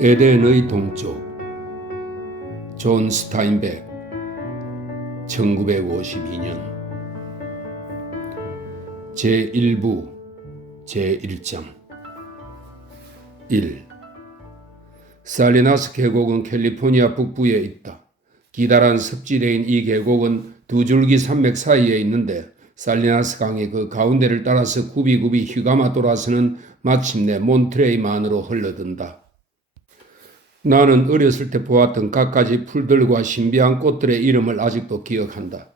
에덴의 동쪽 존 스타인백 1952년 제1부 제1장 1. 살리나스 계곡은 캘리포니아 북부에 있다. 기다란 습지대인 이 계곡은 두 줄기 산맥 사이에 있는데 살리나스 강이 그 가운데를 따라서 굽이굽이 휘감아 돌아서는 마침내 몬트레이만으로 흘러든다. 나는 어렸을 때 보았던 갖가지 풀들과 신비한 꽃들의 이름을 아직도 기억한다.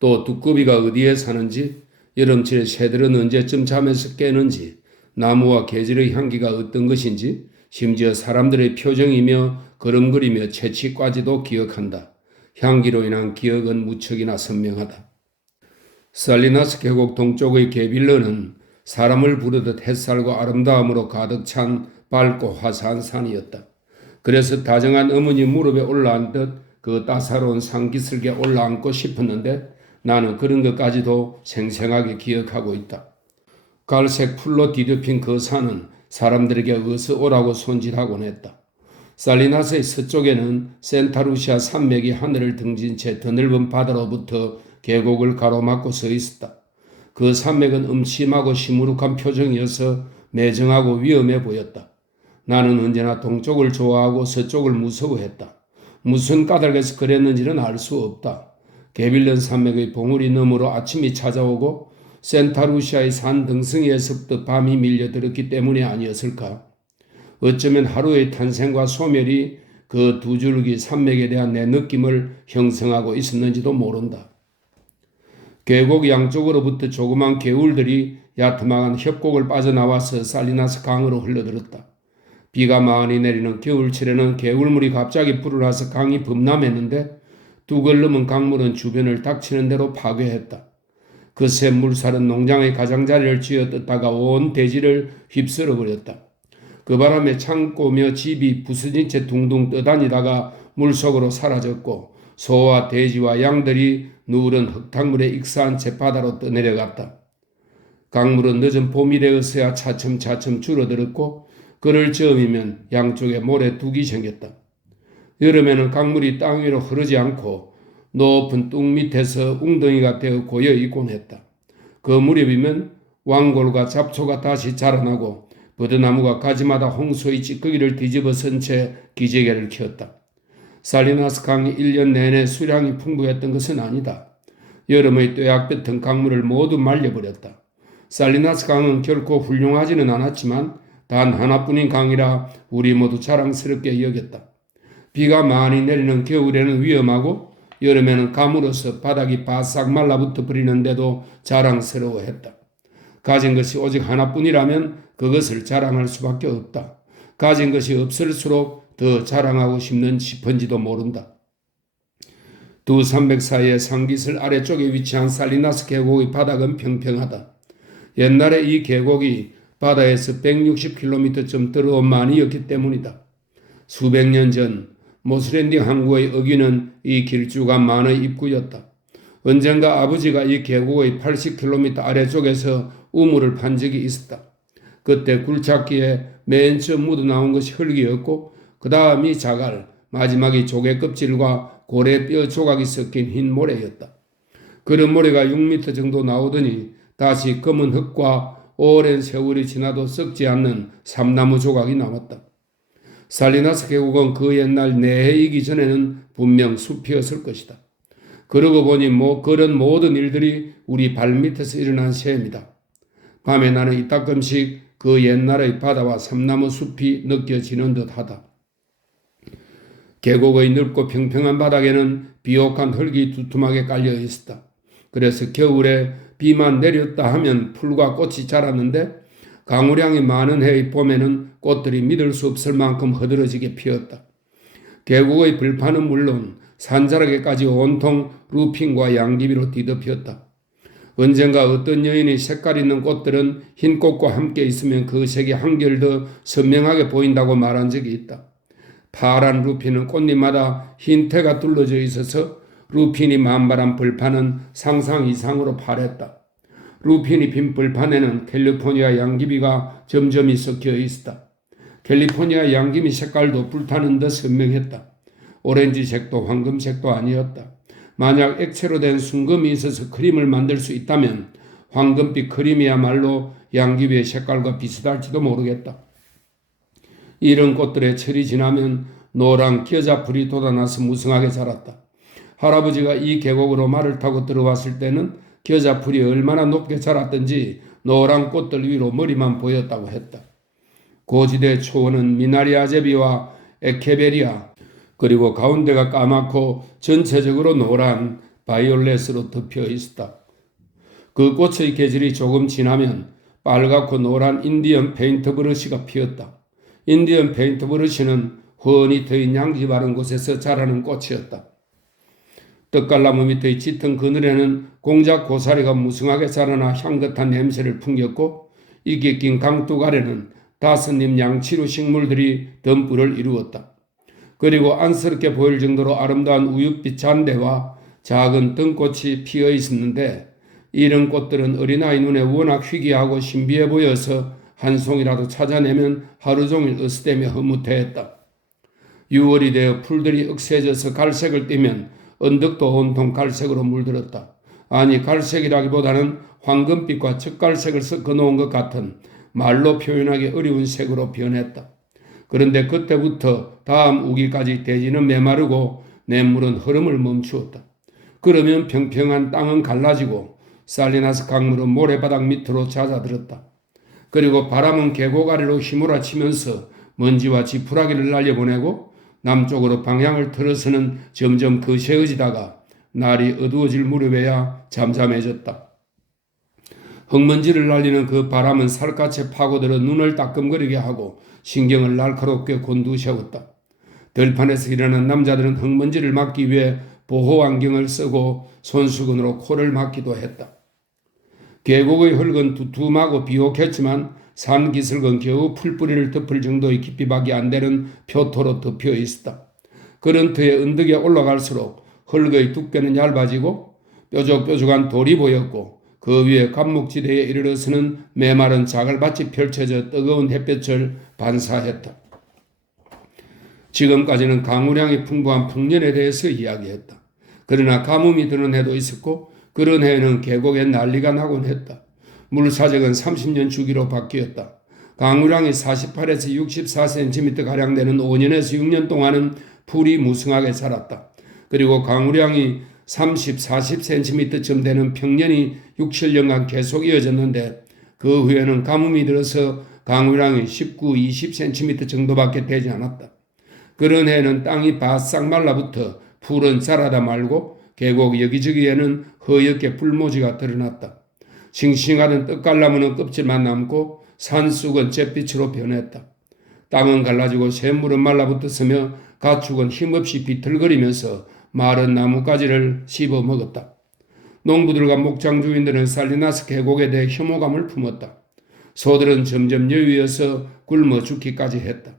또 두꺼비가 어디에 사는지, 여름철에 새들은 언제쯤 잠에서 깨는지, 나무와 계절의 향기가 어떤 것인지, 심지어 사람들의 표정이며 걸음걸이며 채취까지도 기억한다. 향기로 인한 기억은 무척이나 선명하다. 살리나스 계곡 동쪽의 게빌러는 사람을 부르듯 햇살과 아름다움으로 가득 찬 밝고 화사한 산이었다. 그래서 다정한 어머니 무릎에 올라앉듯 그 따사로운 산기슭에 올라앉고 싶었는데 나는 그런 것까지도 생생하게 기억하고 있다. 갈색 풀로 뒤덮인 그 산은 사람들에게 어서 오라고 손질하곤 했다. 살리나스의 서쪽에는 센타루시아 산맥이 하늘을 등진 채 더 넓은 바다로부터 계곡을 가로막고 서 있었다. 그 산맥은 음침하고 시무룩한 표정이어서 매정하고 위험해 보였다. 나는 언제나 동쪽을 좋아하고 서쪽을 무서워했다. 무슨 까닭에서 그랬는지는 알 수 없다. 게빌런 산맥의 봉우리 너머로 아침이 찾아오고 센타루시아의 산 등성이에서부터 밤이 밀려들었기 때문이 아니었을까? 어쩌면 하루의 탄생과 소멸이 그 두 줄기 산맥에 대한 내 느낌을 형성하고 있었는지도 모른다. 계곡 양쪽으로부터 조그만 개울들이 야트막한 협곡을 빠져나와서 살리나스 강으로 흘러들었다. 비가 많이 내리는 겨울철에는 개울물이 갑자기 불어나서 강이 범람했는데 두 걸름은 강물은 주변을 닥치는 대로 파괴했다. 그 새 물살은 농장의 가장자리를 쥐어뜯다가 온 대지를 휩쓸어버렸다. 그 바람에 창고며 집이 부서진 채 둥둥 떠다니다가 물속으로 사라졌고 소와 돼지와 양들이 누런 흙탕물에 익사한 채 바다로 떠내려갔다. 강물은 늦은 봄이 되어서야 차츰차츰 줄어들었고 그를 저으면 양쪽에 모래둑이 생겼다. 여름에는 강물이 땅 위로 흐르지 않고 높은 뚝 밑에서 웅덩이가 되어 고여있곤 했다. 그 무렵이면 왕골과 잡초가 다시 자라나고 버드나무가 가지마다 홍수의 찌꺼기를 뒤집어선 채 기지개를 켰다. 살리나스 강이 1년 내내 수량이 풍부했던 것은 아니다. 여름의 뙤약볕은 강물을 모두 말려버렸다. 살리나스 강은 결코 훌륭하지는 않았지만 단 하나뿐인 강이라 우리 모두 자랑스럽게 여겼다. 비가 많이 내리는 겨울에는 위험하고 여름에는 가물어서 바닥이 바싹 말라붙어 버리는데도 자랑스러워했다. 가진 것이 오직 하나뿐이라면 그것을 자랑할 수밖에 없다. 가진 것이 없을수록 더 자랑하고 싶은지도 모른다. 두 산맥 사이의 산기슭 아래쪽에 위치한 살리나스 계곡의 바닥은 평평하다. 옛날에 이 계곡이 바다에서 160km쯤 들어온 만이었기 때문이다. 수백 년 전 모스랜딩 항구의 어귀는 이 길쭉한 입구였다. 언젠가 아버지가 이 계곡의 80km 아래쪽에서 우물을 판 적이 있었다. 그때 굴착기에 맨 처음 묻어나온 것이 흙이었고 그 다음이 자갈, 마지막이 조개 껍질과 고래 뼈 조각이 섞인 흰 모래였다. 그런 모래가 6m 정도 나오더니 다시 검은 흙과 오랜 세월이 지나도 썩지 않는 삼나무 조각이 남았다. 살리나스 계곡은 그 옛날 내해이기 전에는 분명 숲이었을 것이다. 그러고 보니 그런 모든 일들이 우리 발밑에서 일어난 셈이다. 밤에 나는 이따금씩 그 옛날의 바다와 삼나무 숲이 느껴지는 듯하다. 계곡의 넓고 평평한 바닥에는 비옥한 흙이 두툼하게 깔려 있었다. 그래서 겨울에 비만 내렸다 하면 풀과 꽃이 자랐는데 강우량이 많은 해의 봄에는 꽃들이 믿을 수 없을 만큼 허드러지게 피었다. 계곡의 들판은 물론 산자락에까지 온통 루핀과 양귀비로 뒤덮였다. 언젠가 어떤 여인이 색깔 있는 꽃들은 흰 꽃과 함께 있으면 그 색이 한결 더 선명하게 보인다고 말한 적이 있다. 파란 루핀은 꽃잎마다 흰 태가 둘러져 있어서 루핀이 만발한 벌판은 상상 이상으로 파랬다. 루핀이 핀 벌판에는 캘리포니아 양귀비가 점점이 섞여 있었다. 캘리포니아 양귀미 색깔도 불타는 듯 선명했다. 오렌지색도 황금색도 아니었다. 만약 액체로 된 순금이 있어서 크림을 만들 수 있다면 황금빛 크림이야말로 양귀비의 색깔과 비슷할지도 모르겠다. 이런 꽃들의 철이 지나면 노란 겨자풀이 돋아나서 무성하게 자랐다. 할아버지가 이 계곡으로 말을 타고 들어왔을 때는 겨자풀이 얼마나 높게 자랐던지 노란 꽃들 위로 머리만 보였다고 했다. 고지대 초원은 미나리아제비와 에케베리아 그리고 가운데가 까맣고 전체적으로 노란 바이올렛으로 덮여 있었다. 그 꽃의 계절이 조금 지나면 빨갛고 노란 인디언 페인트 브러쉬가 피었다. 인디언 페인트 브러쉬는 훤히 트인 양지 바른 곳에서 자라는 꽃이었다. 떡갈나무 밑의 짙은 그늘에는 공작 고사리가 무성하게 자라나 향긋한 냄새를 풍겼고 이끼 낀 강둑 아래는 5입 양치루 식물들이 덤불을 이루었다. 그리고 안쓰럽게 보일 정도로 아름다운 우윳빛 잔대와 작은 등꽃이 피어 있었는데 이런 꽃들은 어린아이 눈에 워낙 희귀하고 신비해 보여서 한 송이라도 찾아내면 하루 종일 으스대며 흐뭇해했다. 6월이 되어 풀들이 억세져서 갈색을 띠면 언덕도 온통 갈색으로 물들었다. 아니 갈색이라기보다는 황금빛과 칡갈색을 섞어 놓은 것 같은 말로 표현하기 어려운 색으로 변했다. 그런데 그때부터 다음 우기까지 대지는 메마르고 냇물은 흐름을 멈추었다. 그러면 평평한 땅은 갈라지고 살리나스 강물은 모래바닥 밑으로 잦아들었다. 그리고 바람은 계곡 아래로 휘몰아치면서 먼지와 지푸라기를 날려보내고 남쪽으로 방향을 틀어서는 점점 거세어지다가 날이 어두워질 무렵에야 잠잠해졌다. 흙먼지를 날리는 그 바람은 살갗에 파고들어 눈을 따끔거리게 하고 신경을 날카롭게 곤두세웠다. 들판에서 일하는 남자들은 흙먼지를 막기 위해 보호안경을 쓰고 손수건으로 코를 막기도 했다. 계곡의 흙은 두툼하고 비옥했지만 산기슭은 겨우 풀뿌리를 덮을 정도의 깊이밖에 안 되는 표토로 덮여 있었다. 그런 터에 언덕에 올라갈수록 흙의 두께는 얇아지고 뾰족뾰족한 돌이 보였고 그 위에 감목지대에 이르러서는 메마른 자갈밭이 펼쳐져 뜨거운 햇볕을 반사했다. 지금까지는 강우량이 풍부한 풍년에 대해서 이야기했다. 그러나 가뭄이 드는 해도 있었고 그런 해에는 계곡에 난리가 나곤 했다. 물사정은 30년 주기로 바뀌었다. 강우량이 48에서 64cm가량 되는 5년에서 6년 동안은 풀이 무성하게 자랐다. 그리고 강우량이 30, 40cm쯤 되는 평년이 6, 7년간 계속 이어졌는데 그 후에는 가뭄이 들어서 강우량이 19, 20cm 정도밖에 되지 않았다. 그런 해에는 땅이 바싹 말라붙어 풀은 자라다 말고 계곡 여기저기에는 허옇게 풀모지가 드러났다. 싱싱하던 떡갈나무는 껍질만 남고 산쑥은 잿빛으로 변했다. 땅은 갈라지고 샘물은 말라붙었으며 가축은 힘없이 비틀거리면서 마른 나뭇가지를 씹어 먹었다. 농부들과 목장 주인들은 살리나스 계곡에 대해 혐오감을 품었다. 소들은 점점 여위어서 굶어 죽기까지 했다.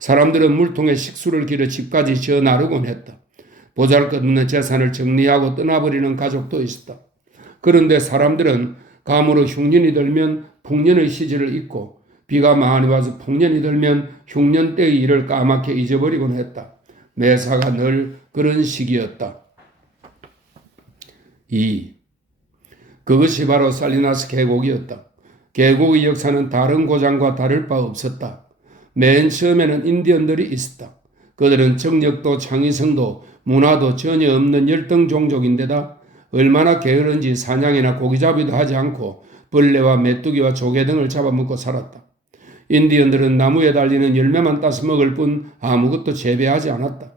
사람들은 물통에 식수를 길어 집까지 져 나르곤 했다. 보잘것없는 재산을 정리하고 떠나버리는 가족도 있었다. 그런데 사람들은 가물어 흉년이 들면 풍년의 시절을 잊고 비가 많이 와서 풍년이 들면 흉년 때의 일을 까맣게 잊어버리곤 했다. 매사가 늘 그런 시기였다. 2. 그것이 바로 살리나스 계곡이었다. 계곡의 역사는 다른 고장과 다를 바 없었다. 맨 처음에는 인디언들이 있었다. 그들은 정력도 창의성도 문화도 전혀 없는 열등 종족인데다 얼마나 게으른지 사냥이나 고기잡이도 하지 않고 벌레와 메뚜기와 조개 등을 잡아먹고 살았다. 인디언들은 나무에 달리는 열매만 따서 먹을 뿐 아무것도 재배하지 않았다.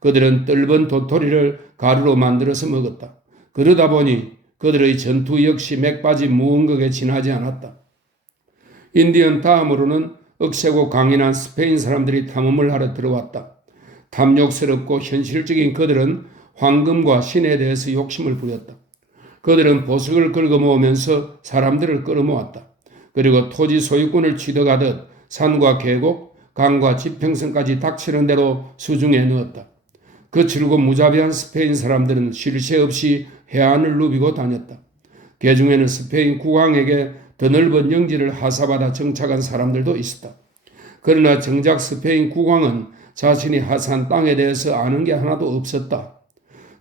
그들은 떫은 도토리를 가루로 만들어서 먹었다. 그러다 보니 그들의 전투 역시 맥바지 무언극에 지나지 않았다. 인디언 다음으로는 억세고 강인한 스페인 사람들이 탐험을 하러 들어왔다. 탐욕스럽고 현실적인 그들은 황금과 신에 대해서 욕심을 부렸다. 그들은 보석을 긁어모으면서 사람들을 끌어모았다. 그리고 토지 소유권을 취득하듯 산과 계곡, 강과 지평선까지 닥치는 대로 수중에 넣었다. 거칠고 무자비한 스페인 사람들은 쉴 새 없이 해안을 누비고 다녔다. 그 중에는 스페인 국왕에게 더 넓은 영지를 하사받아 정착한 사람들도 있었다. 그러나 정작 스페인 국왕은 자신이 하사한 땅에 대해서 아는 게 하나도 없었다.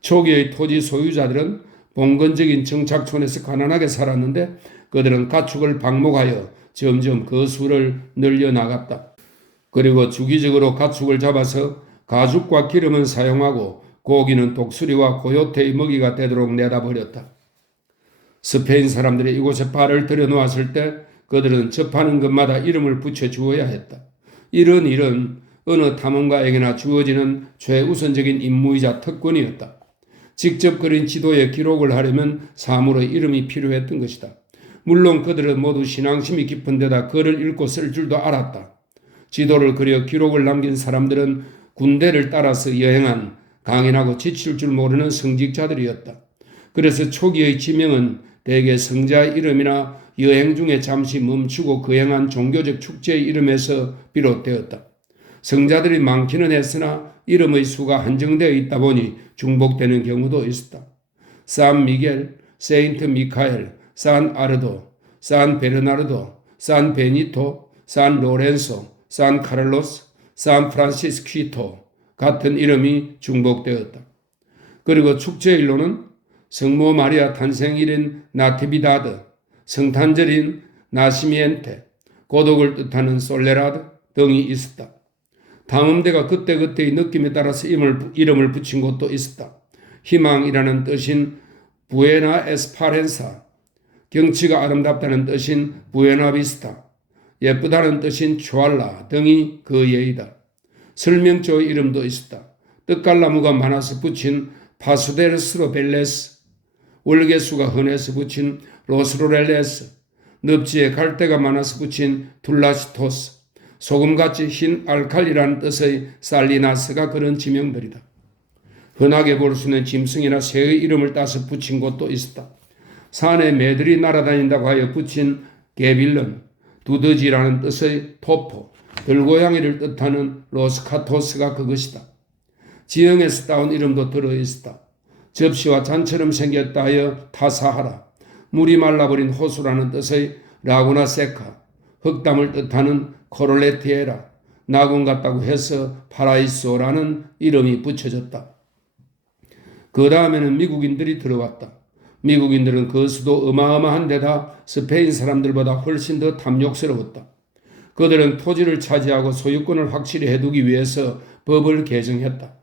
초기의 토지 소유자들은 봉건적인 정착촌에서 가난하게 살았는데 그들은 가축을 방목하여 점점 그 수를 늘려나갔다. 그리고 주기적으로 가축을 잡아서 가죽과 기름은 사용하고 고기는 독수리와 고요테의 먹이가 되도록 내다버렸다. 스페인 사람들이 이곳에 발을 들여놓았을 때 그들은 접하는 것마다 이름을 붙여주어야 했다. 이런 일은 어느 탐험가에게나 주어지는 최우선적인 임무이자 특권이었다. 직접 그린 지도에 기록을 하려면 사물의 이름이 필요했던 것이다. 물론 그들은 모두 신앙심이 깊은 데다 글을 읽고 쓸 줄도 알았다. 지도를 그려 기록을 남긴 사람들은 군대를 따라서 여행한 강인하고 지칠 줄 모르는 성직자들이었다. 그래서 초기의 지명은 대개 성자의 이름이나 여행 중에 잠시 멈추고 거행한 종교적 축제의 이름에서 비롯되었다. 성자들이 많기는 했으나 이름의 수가 한정되어 있다 보니 중복되는 경우도 있었다. 산 미겔, 세인트 미카엘, 산 아르도, 산 베르나르도, 산 베니토, 산 로렌소, 산 카를로스, 산 프란시스퀴토 같은 이름이 중복되었다. 그리고 축제일로는 성모 마리아 탄생일인 나티비다드, 성탄절인 나시미엔테, 고독을 뜻하는 솔레라드 등이 있었다. 탐험대가 그때그때의 느낌에 따라서 이름을 붙인 곳도 있었다. 희망이라는 뜻인 부에나 에스파렌사, 경치가 아름답다는 뜻인 부에나비스타, 예쁘다는 뜻인 추알라 등이 그 예이다. 설명조의 이름도 있었다. 뜻갈나무가 많아서 붙인 파수데르스로 벨레스, 월계수가 흔해서 붙인 로스로렐레스, 늪지에 갈대가 많아서 붙인 둘라시토스, 소금같이 흰 알칼리라는 뜻의 살리나스가 그런 지명들이다. 흔하게 볼 수 있는 짐승이나 새의 이름을 따서 붙인 곳도 있었다. 산에 매들이 날아다닌다고 하여 붙인 게빌런, 두더지라는 뜻의 토포, 들고양이를 뜻하는 로스카토스가 그것이다. 지형에서 따온 이름도 들어있었다. 접시와 잔처럼 생겼다 하여 타사하라, 물이 말라버린 호수라는 뜻의 라구나 세카, 흑담을 뜻하는 코롤레티에라, 나군 같다고 해서 파라이소라는 이름이 붙여졌다. 그 다음에는 미국인들이 들어왔다. 미국인들은 그 수도 어마어마한 데다 스페인 사람들보다 훨씬 더 탐욕스러웠다. 그들은 토지를 차지하고 소유권을 확실히 해두기 위해서 법을 개정했다.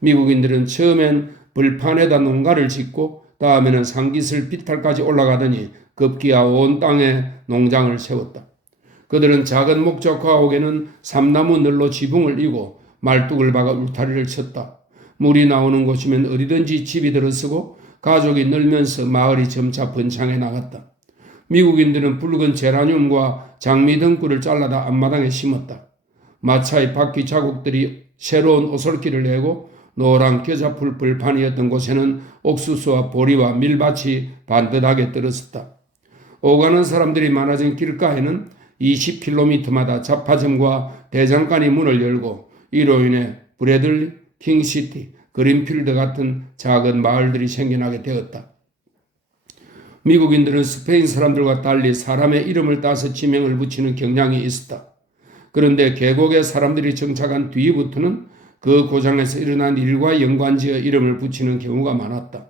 미국인들은 처음엔 벌판에다 농가를 짓고 다음에는 산기슭 비탈까지 올라가더니 급기야 온 땅에 농장을 세웠다. 그들은 작은 목적화옥에는 삼나무 널로 지붕을 이고 말뚝을 박아 울타리를 쳤다. 물이 나오는 곳이면 어디든지 집이 들어서고 가족이 늘면서 마을이 점차 번창해 나갔다. 미국인들은 붉은 제라늄과 장미 등굴을 잘라다 앞마당에 심었다. 마차의 바퀴 자국들이 새로운 오솔길을 내고 노란 겨자풀 벌판이었던 곳에는 옥수수와 보리와 밀밭이 반듯하게 들었었다. 오가는 사람들이 많아진 길가에는 20km마다 잡화점과 대장간이 문을 열고 이로 인해 브래들리, 킹시티, 그린필드 같은 작은 마을들이 생겨나게 되었다. 미국인들은 스페인 사람들과 달리 사람의 이름을 따서 지명을 붙이는 경향이 있었다. 그런데 계곡에 사람들이 정착한 뒤부터는 그 고장에서 일어난 일과 연관지어 이름을 붙이는 경우가 많았다.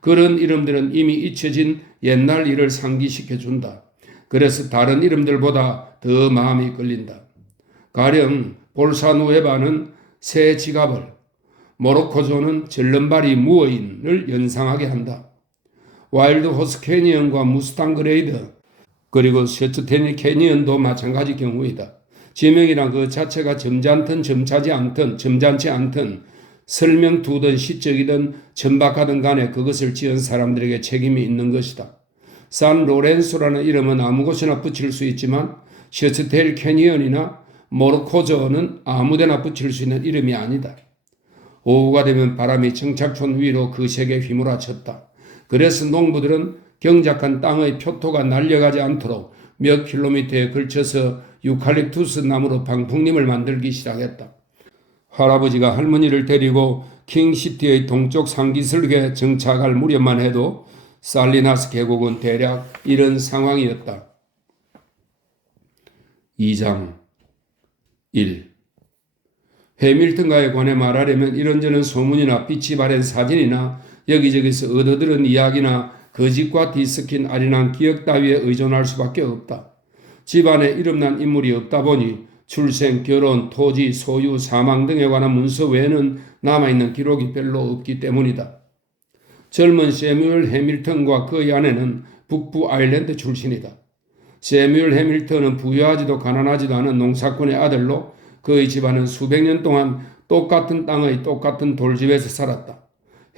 그런 이름들은 이미 잊혀진 옛날 일을 상기시켜준다. 그래서 다른 이름들보다 더 마음이 끌린다. 가령 볼사누에바는 새 지갑을, 모로코조는 절름발이 무어인을 연상하게 한다. 와일드 호스 캐니언과 무스탕 그레이드, 그리고 셔츠테니 캐니언도 마찬가지 경우이다. 지명이란 그 자체가 점잖지 않든 설명 두든 시적이든 천박하든 간에 그것을 지은 사람들에게 책임이 있는 것이다. 산 로렌소라는 이름은 아무 곳이나 붙일 수 있지만 셔츠테일 캐니언이나 모로코조는 아무데나 붙일 수 있는 이름이 아니다. 오후가 되면 바람이 정착촌 위로 거세게 휘몰아쳤다. 그래서 농부들은 경작한 땅의 표토가 날려가지 않도록 몇 킬로미터에 걸쳐서 유칼립투스 나무로 방풍림을 만들기 시작했다. 할아버지가 할머니를 데리고 킹시티의 동쪽 산기슭에 정착할 무렵만 해도 살리나스 계곡은 대략 이런 상황이었다. 2장 1. 해밀턴과에 관해 말하려면 이런저런 소문이나 빛이 바랜 사진이나 여기저기서 얻어들은 이야기나 거짓과 뒤섞인 아련한 기억 따위에 의존할 수밖에 없다. 집안에 이름난 인물이 없다 보니 출생, 결혼, 토지, 소유, 사망 등에 관한 문서 외에는 남아있는 기록이 별로 없기 때문이다. 젊은 세뮤얼 해밀턴과 그의 아내는 북부 아일랜드 출신이다. 세뮤얼 해밀턴은 부유하지도 가난하지도 않은 농사꾼의 아들로 그의 집안은 수백 년 동안 똑같은 땅의 똑같은 돌집에서 살았다.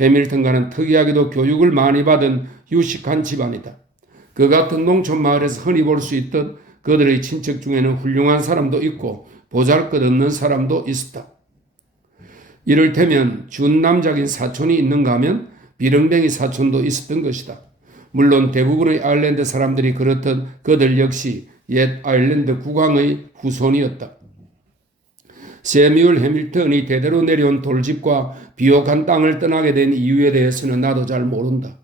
해밀턴과는 특이하게도 교육을 많이 받은 유식한 집안이다. 그 같은 농촌 마을에서 흔히 볼 수 있던 그들의 친척 중에는 훌륭한 사람도 있고 보잘것없는 사람도 있었다. 이를테면 준남작인 사촌이 있는가 하면 비렁뱅이 사촌도 있었던 것이다. 물론 대부분의 아일랜드 사람들이 그렇듯 그들 역시 옛 아일랜드 국왕의 후손이었다. 세뮤얼 해밀턴이 대대로 내려온 돌집과 비옥한 땅을 떠나게 된 이유에 대해서는 나도 잘 모른다.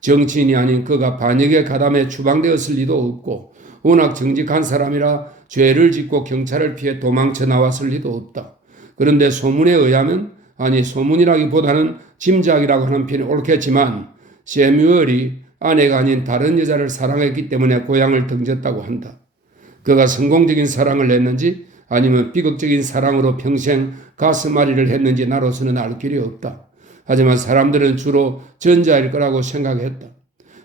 정치인이 아닌 그가 반역에 가담해 추방되었을 리도 없고 워낙 정직한 사람이라 죄를 짓고 경찰을 피해 도망쳐 나왔을 리도 없다. 그런데 소문에 의하면, 아니 소문이라기보다는 짐작이라고 하는 편이 옳겠지만, 세뮤얼이 아내가 아닌 다른 여자를 사랑했기 때문에 고향을 등졌다고 한다. 그가 성공적인 사랑을 했는지 아니면 비극적인 사랑으로 평생 가슴앓이를 했는지 나로서는 알 길이 없다. 하지만 사람들은 주로 전자일 거라고 생각했다.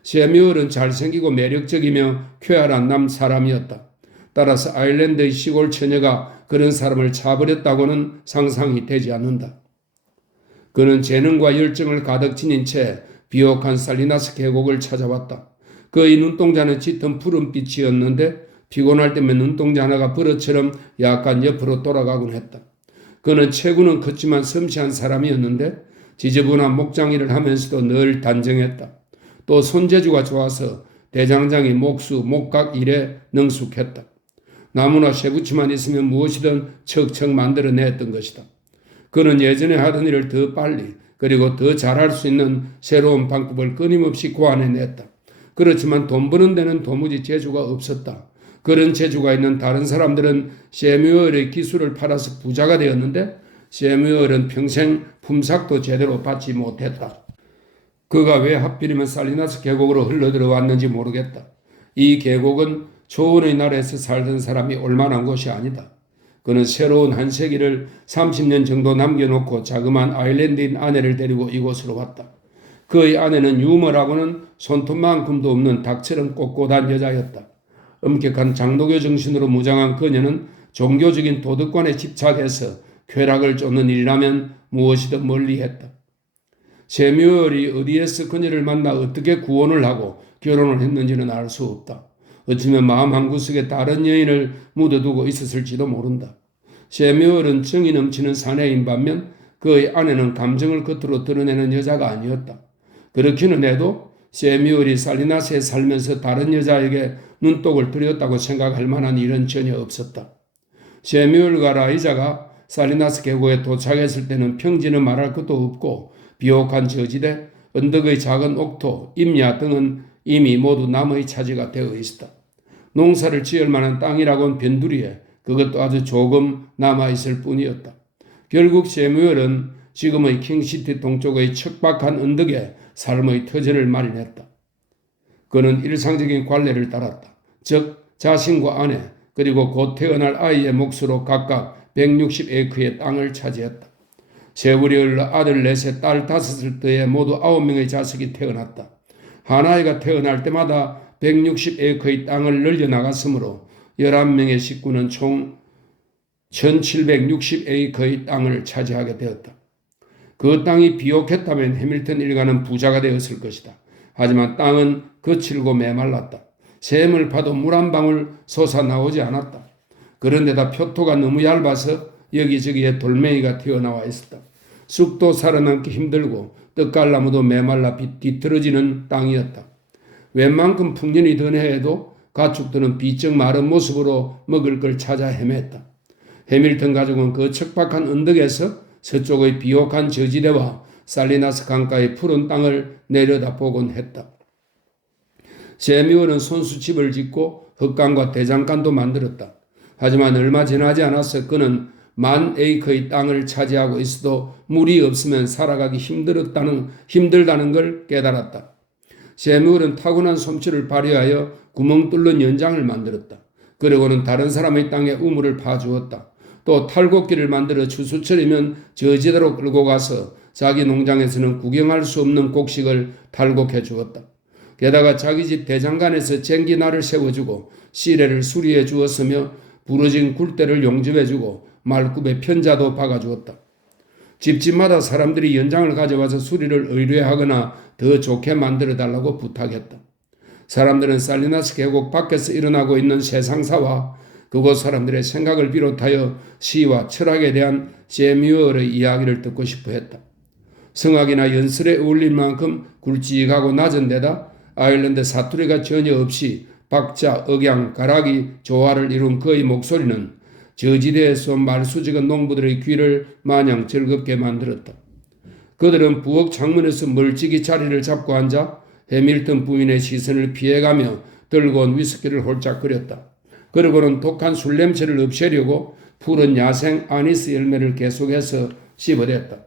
세뮤얼은 잘생기고 매력적이며 쾌활한 사람이었다. 따라서 아일랜드의 시골 처녀가 그런 사람을 차버렸다고는 상상이 되지 않는다. 그는 재능과 열정을 가득 지닌 채 비옥한 살리나스 계곡을 찾아왔다. 그의 눈동자는 짙은 푸른빛이었는데 피곤할 때면 눈동자 하나가 버릇처럼 약간 옆으로 돌아가곤 했다. 그는 체구는 컸지만 섬세한 사람이었는데 지저분한 목장일을 하면서도 늘 단정했다. 또 손재주가 좋아서 대장장이 목수, 목각 일에 능숙했다. 나무나 쇠붙이만 있으면 무엇이든 척척 만들어냈던 것이다. 그는 예전에 하던 일을 더 빨리 그리고 더 잘할 수 있는 새로운 방법을 끊임없이 고안해냈다. 그렇지만 돈 버는 데는 도무지 재주가 없었다. 그런 재주가 있는 다른 사람들은 세뮤얼의 기술을 팔아서 부자가 되었는데 세뮤얼은 평생 품삯도 제대로 받지 못했다. 그가 왜 하필이면 살리나스 계곡으로 흘러들어왔는지 모르겠다. 이 계곡은 초원의 나라에서 살던 사람이 올만한 곳이 아니다. 그는 새로운 한 세기를 30년 정도 남겨놓고 자그마한 아일랜드인 아내를 데리고 이곳으로 왔다. 그의 아내는 유머라고는 손톱만큼도 없는 닭처럼 꼿꼿한 여자였다. 엄격한 장로교 정신으로 무장한 그녀는 종교적인 도덕관에 집착해서 쾌락을 쫓는 일이라면 무엇이든 멀리했다. 세뮤얼이 어디에서 그녀를 만나 어떻게 구원을 하고 결혼을 했는지는 알 수 없다. 어쩌면 마음 한구석에 다른 여인을 묻어두고 있었을지도 모른다. 세뮤얼은 정이 넘치는 사내인 반면 그의 아내는 감정을 겉으로 드러내는 여자가 아니었다. 그렇기는 해도 세뮤얼이 살리나스에 살면서 다른 여자에게 눈독을 들였다고 생각할 만한 일은 전혀 없었다. 세뮤얼과 라이자가 살리나스 계곡에 도착했을 때는 평지는 말할 것도 없고 비옥한 저지대, 언덕의 작은 옥토, 임야 등은 이미 모두 남의 차지가 되어 있었다. 농사를 지을 만한 땅이라고는 변두리에 그것도 아주 조금 남아있을 뿐이었다. 결국 세뮤얼은 지금의 킹시티 동쪽의 척박한 언덕에 삶의 터전을 마련했다. 그는 일상적인 관례를 따랐다. 즉 자신과 아내 그리고 곧 태어날 아이의 몫으로 각각 160에이크의 땅을 차지했다. 세월이 흘러 아들 넷에 딸 다섯을 더해 모두 9명의 자식이 태어났다. 하나이가 태어날 때마다 160에이크의 땅을 늘려나갔으므로 11명의 식구는 총 1760에이크의 땅을 차지하게 되었다. 그 땅이 비옥했다면 해밀턴 일가는 부자가 되었을 것이다. 하지만 땅은 거칠고 메말랐다. 샘을 파도 물 한 방울 솟아나오지 않았다. 그런데다 표토가 너무 얇아서 여기저기에 돌멩이가 튀어나와 있었다. 쑥도 살아남기 힘들고 떡갈나무도 메말라 뒤틀어지는 땅이었다. 웬만큼 풍년이 드네해도 가축들은 비쩍 마른 모습으로 먹을 걸 찾아 헤맸다. 해밀턴 가족은 그 척박한 언덕에서 서쪽의 비옥한 저지대와 살리나스 강가의 푸른 땅을 내려다보곤 했다. 세뮤얼은 손수집을 짓고 흙강과 대장간도 만들었다. 하지만 얼마 지나지 않아서 그는 10,000에이커의 땅을 차지하고 있어도 물이 없으면 살아가기 힘들다는 걸 깨달았다. 세무엘은 타고난 솜씨를 발휘하여 구멍 뚫는 연장을 만들었다. 그리고는 다른 사람의 땅에 우물을 파주었다. 또 탈곡기를 만들어 추수철이면 저지대로 끌고 가서 자기 농장에서는 구경할 수 없는 곡식을 탈곡해 주었다. 게다가 자기 집 대장간에서 쟁기날을 세워주고 시래를 수리해 주었으며 부러진 굴대를 용접해 주고 말굽에 편자도 박아주었다. 집집마다 사람들이 연장을 가져와서 수리를 의뢰하거나 더 좋게 만들어 달라고 부탁했다. 사람들은 살리나스 계곡 밖에서 일어나고 있는 세상사와 그곳 사람들의 생각을 비롯하여 시와 철학에 대한 세뮤얼의 이야기를 듣고 싶어 했다. 성악이나 연설에 어울릴 만큼 굵직하고 낮은 데다 아일랜드 사투리가 전혀 없이 박자, 억양, 가락이 조화를 이룬 그의 목소리는 저지대에서 말수직은 농부들의 귀를 마냥 즐겁게 만들었다. 그들은 부엌 창문에서 멀찍이 자리를 잡고 앉아 해밀턴 부인의 시선을 피해가며 들고 온 위스키를 홀짝거렸다. 그리고는 독한 술 냄새를 없애려고 푸른 야생 아니스 열매를 계속해서 씹어댔다.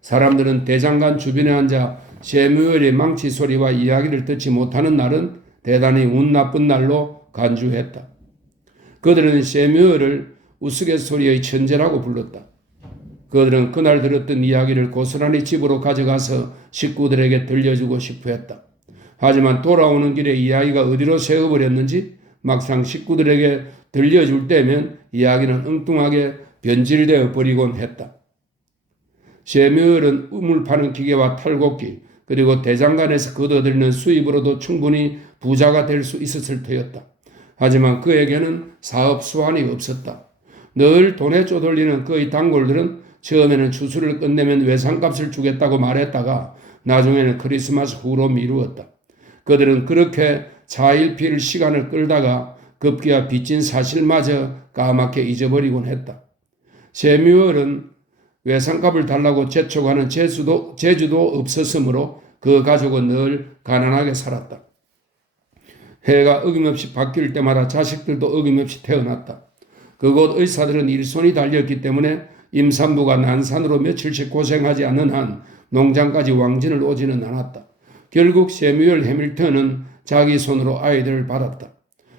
사람들은 대장간 주변에 앉아 세무엘의 망치 소리와 이야기를 듣지 못하는 날은 대단히 운 나쁜 날로 간주했다. 그들은 세무엘을 우스갯소리의 천재라고 불렀다. 그들은 그날 들었던 이야기를 고스란히 집으로 가져가서 식구들에게 들려주고 싶어 했다. 하지만 돌아오는 길에 이야기가 어디로 새어버렸는지 막상 식구들에게 들려줄 때면 이야기는 엉뚱하게 변질되어 버리곤 했다. 세무엘은 우물 파는 기계와 탈곡기 그리고 대장간에서 거둬들이는 수입으로도 충분히 부자가 될 수 있었을 터였다. 하지만 그에게는 사업 수완이 없었다. 늘 돈에 쪼들리는 그의 단골들은 처음에는 추수를 끝내면 외상값을 주겠다고 말했다가 나중에는 크리스마스 후로 미루었다. 그들은 그렇게 차일피일 시간을 끌다가 급기야 빚진 사실마저 까맣게 잊어버리곤 했다. 세뮤얼은 외상값을 달라고 재촉하는 재주도 없었으므로 그 가족은 늘 가난하게 살았다. 해가 어김없이 바뀔 때마다 자식들도 어김없이 태어났다. 그곳 의사들은 일손이 달렸기 때문에 임산부가 난산으로 며칠씩 고생하지 않는 한 농장까지 왕진을 오지는 않았다. 결국 세뮤얼 해밀턴은 자기 손으로 아이들을 받았다.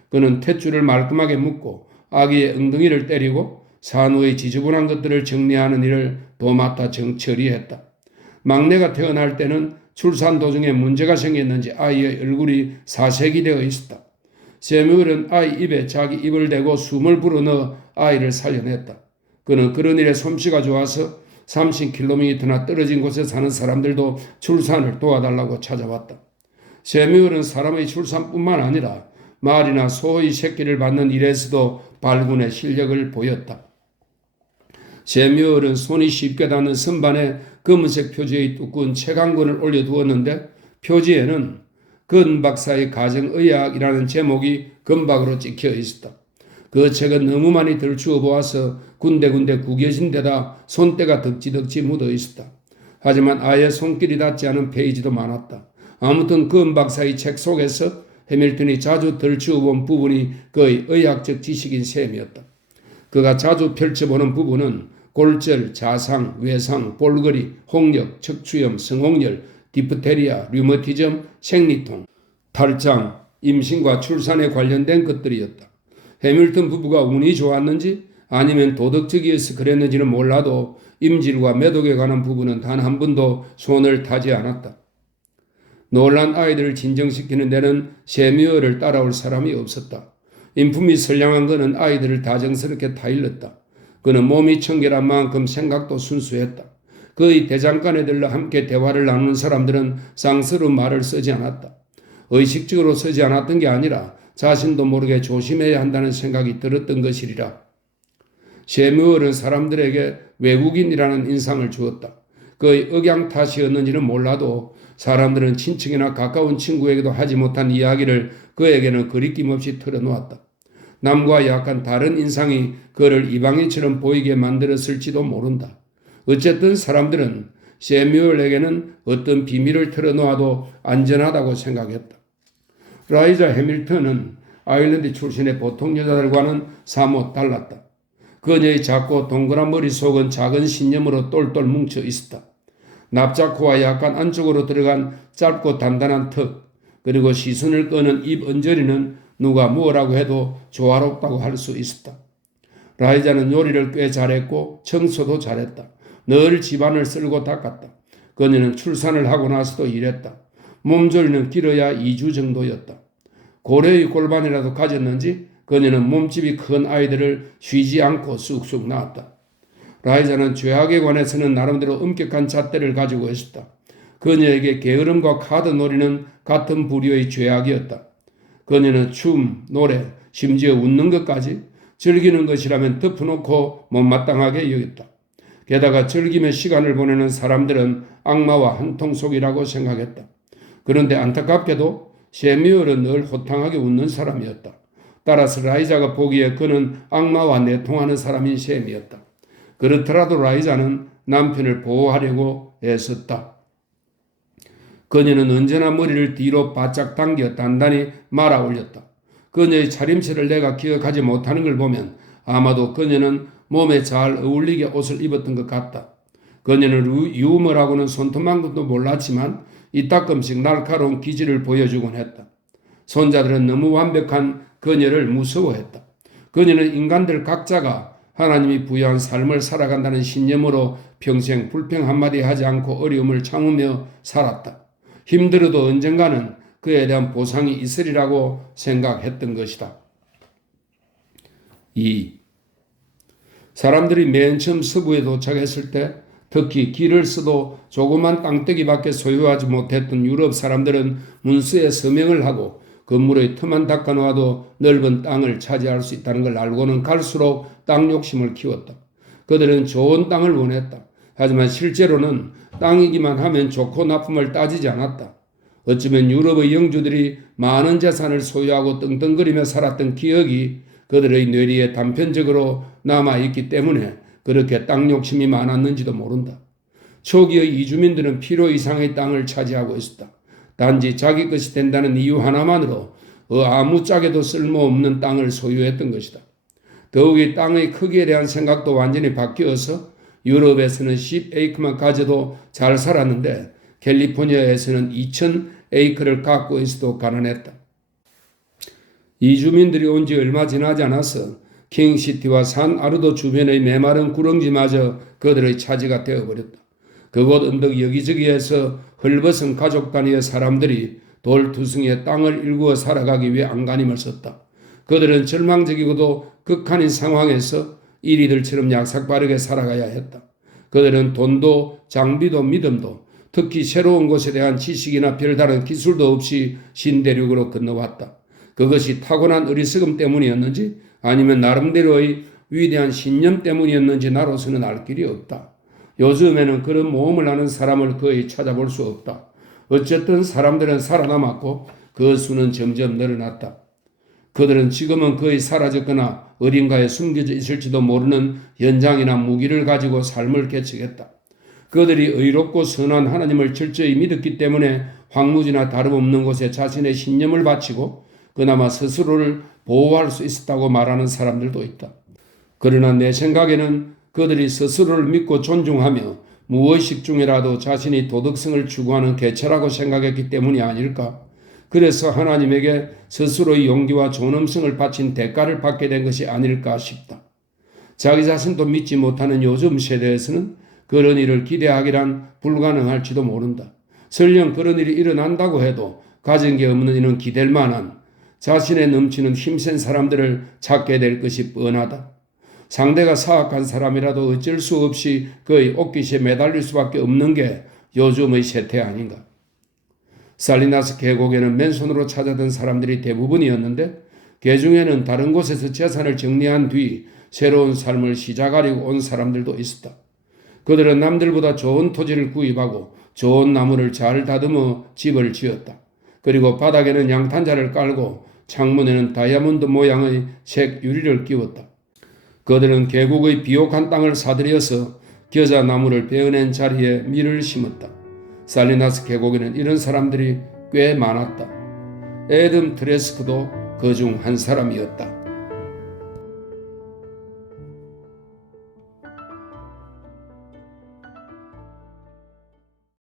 그는 탯줄을 말끔하게 묶고 아기의 엉덩이를 때리고 산후의 지저분한 것들을 정리하는 일을 도맡아 처리했다. 막내가 태어날 때는 출산 도중에 문제가 생겼는지 아이의 얼굴이 사색이 되어 있었다. 세뮤얼은 아이 입에 자기 입을 대고 숨을 불어넣어 아이를 살려냈다. 그는 그런 일에 솜씨가 좋아서 30km나 떨어진 곳에 사는 사람들도 출산을 도와달라고 찾아왔다. 세뮤얼은 사람의 출산뿐만 아니라 말이나 소의 새끼를 받는 일에서도 발군의 실력을 보였다. 세뮤얼은 손이 쉽게 닿는 선반에 검은색 표지의 두꺼운 책 한 권을 올려두었는데 표지에는 건 박사의 가정의학이라는 제목이 금박으로 찍혀 있었다. 그 책은 너무 많이 들추어 보아서 군데군데 구겨진 데다 손때가 덕지덕지 묻어 있었다. 하지만 아예 손길이 닿지 않은 페이지도 많았다. 아무튼 건 박사의 책 속에서 해밀턴이 자주 들추어 본 부분이 그의 의학적 지식인 셈이었다. 그가 자주 펼쳐보는 부분은 골절, 자상, 외상, 볼거리, 홍역, 척추염, 성홍열, 디프테리아, 류머티즘, 생리통, 탈장, 임신과 출산에 관련된 것들이었다. 해밀턴 부부가 운이 좋았는지 아니면 도덕적이어서 그랬는지는 몰라도 임질과 매독에 관한 부분은 단 한 번도 손을 타지 않았다. 놀란 아이들을 진정시키는 데는 세뮤얼을 따라올 사람이 없었다. 인품이 선량한 그는 아이들을 다정스럽게 타일렀다. 그는 몸이 청결한 만큼 생각도 순수했다. 그의 대장간에 들러 함께 대화를 나누는 사람들은 쌍스러운 말을 쓰지 않았다. 의식적으로 쓰지 않았던 게 아니라 자신도 모르게 조심해야 한다는 생각이 들었던 것이리라. 세뮤얼은 사람들에게 외국인이라는 인상을 주었다. 그의 억양 탓이었는지는 몰라도 사람들은 친척이나 가까운 친구에게도 하지 못한 이야기를 그에게는 거리낌 없이 털어놓았다. 남과 약간 다른 인상이 그를 이방인처럼 보이게 만들었을지도 모른다. 어쨌든 사람들은 세뮤얼에게는 어떤 비밀을 털어놓아도 안전하다고 생각했다. 라이자 해밀턴은 아일랜드 출신의 보통 여자들과는 사뭇 달랐다. 그녀의 작고 동그란 머릿속은 작은 신념으로 똘똘 뭉쳐 있었다. 납작코와 약간 안쪽으로 들어간 짧고 단단한 턱, 그리고 시선을 끄는 입 언저리는 누가 뭐라고 해도 조화롭다고 할 수 있었다. 라이자는 요리를 꽤 잘했고 청소도 잘했다. 늘 집안을 쓸고 닦았다. 그녀는 출산을 하고 나서도 일했다. 몸조리는 길어야 2주 정도였다. 고래의 골반이라도 가졌는지 그녀는 몸집이 큰 아이들을 쉬지 않고 쑥쑥 낳았다. 라이자는 죄악에 관해서는 나름대로 엄격한 잣대를 가지고 있었다. 그녀에게 게으름과 카드 놀이는 같은 부류의 죄악이었다. 그녀는 춤, 노래, 심지어 웃는 것까지 즐기는 것이라면 덮어놓고 못마땅하게 여겼다. 게다가 즐기며 시간을 보내는 사람들은 악마와 한통속이라고 생각했다. 그런데 안타깝게도 세미얼은 늘 호탕하게 웃는 사람이었다. 따라서 라이자가 보기에 그는 악마와 내통하는 사람인 셈이었다. 그렇더라도 라이자는 남편을 보호하려고 애썼다. 그녀는 언제나 머리를 뒤로 바짝 당겨 단단히 말아 올렸다. 그녀의 차림새를 내가 기억하지 못하는 걸 보면 아마도 그녀는 몸에 잘 어울리게 옷을 입었던 것 같다. 그녀는 유머라고는 손톱만큼도 몰랐지만 이따금씩 날카로운 기질을 보여주곤 했다. 손자들은 너무 완벽한 그녀를 무서워했다. 그녀는 인간들 각자가 하나님이 부여한 삶을 살아간다는 신념으로 평생 불평 한마디 하지 않고 어려움을 참으며 살았다. 힘들어도 언젠가는 그에 대한 보상이 있으리라고 생각했던 것이다. 2. 사람들이 맨 처음 서부에 도착했을 때 특히 길을 써도 조그만 땅덩이밖에 소유하지 못했던 유럽 사람들은 문서에 서명을 하고 건물의 틈만 닦아놓아도 넓은 땅을 차지할 수 있다는 걸 알고는 갈수록 땅 욕심을 키웠다. 그들은 좋은 땅을 원했다. 하지만 실제로는 땅이기만 하면 좋고 나쁨을 따지지 않았다. 어쩌면 유럽의 영주들이 많은 재산을 소유하고 떵떵거리며 살았던 기억이 그들의 뇌리에 단편적으로 남아있기 때문에 그렇게 땅 욕심이 많았는지도 모른다. 초기의 이주민들은 필요 이상의 땅을 차지하고 있었다. 단지 자기 것이 된다는 이유 하나만으로 아무짝에도 쓸모없는 땅을 소유했던 것이다. 더욱이 땅의 크기에 대한 생각도 완전히 바뀌어서 유럽에서는 10에이크만 가져도 잘 살았는데 캘리포니아에서는 2000에이크를 갖고 있어도 가난했다. 이주민들이 온 지 얼마 지나지 않아서 킹시티와 산 아르도 주변의 메마른 구렁지마저 그들의 차지가 되어버렸다. 그곳 언덕 여기저기에서 헐벗은 가족 단위의 사람들이 돌투성이의 땅을 일구어 살아가기 위해 안간힘을 썼다. 그들은 절망적이고도 극한인 상황에서 이리들처럼 약삭빠르게 살아가야 했다. 그들은 돈도 장비도 믿음도 특히 새로운 것에 대한 지식이나 별다른 기술도 없이 신대륙으로 건너왔다. 그것이 타고난 어리석음 때문이었는지 아니면 나름대로의 위대한 신념 때문이었는지 나로서는 알 길이 없다. 요즘에는 그런 모험을 하는 사람을 거의 찾아볼 수 없다. 어쨌든 사람들은 살아남았고 그 수는 점점 늘어났다. 그들은 지금은 거의 사라졌거나 어딘가에 숨겨져 있을지도 모르는 연장이나 무기를 가지고 삶을 개척했다. 그들이 의롭고 선한 하나님을 철저히 믿었기 때문에 황무지나 다름없는 곳에 자신의 신념을 바치고 그나마 스스로를 보호할 수 있었다고 말하는 사람들도 있다. 그러나 내 생각에는 그들이 스스로를 믿고 존중하며 무의식 중이라도 자신이 도덕성을 추구하는 개체라고 생각했기 때문이 아닐까. 그래서 하나님에게 스스로의 용기와 존엄성을 바친 대가를 받게 된 것이 아닐까 싶다. 자기 자신도 믿지 못하는 요즘 세대에서는 그런 일을 기대하기란 불가능할지도 모른다. 설령 그런 일이 일어난다고 해도 가진 게 없는 이는 기댈 만한 자신에 넘치는 힘센 사람들을 찾게 될 것이 뻔하다. 상대가 사악한 사람이라도 어쩔 수 없이 그의 옷깃에 매달릴 수밖에 없는 게 요즘의 세태 아닌가. 살리나스 계곡에는 맨손으로 찾아든 사람들이 대부분이었는데 그 중에는 다른 곳에서 재산을 정리한 뒤 새로운 삶을 시작하려고 온 사람들도 있었다. 그들은 남들보다 좋은 토지를 구입하고 좋은 나무를 잘 다듬어 집을 지었다. 그리고 바닥에는 양탄자를 깔고 창문에는 다이아몬드 모양의 색 유리를 끼웠다. 그들은 계곡의 비옥한 땅을 사들여서 겨자나무를 베어낸 자리에 밀을 심었다. 살리나스 계곡에는 이런 사람들이 꽤 많았다. 애덤 트레스크도 그 중 한 사람이었다.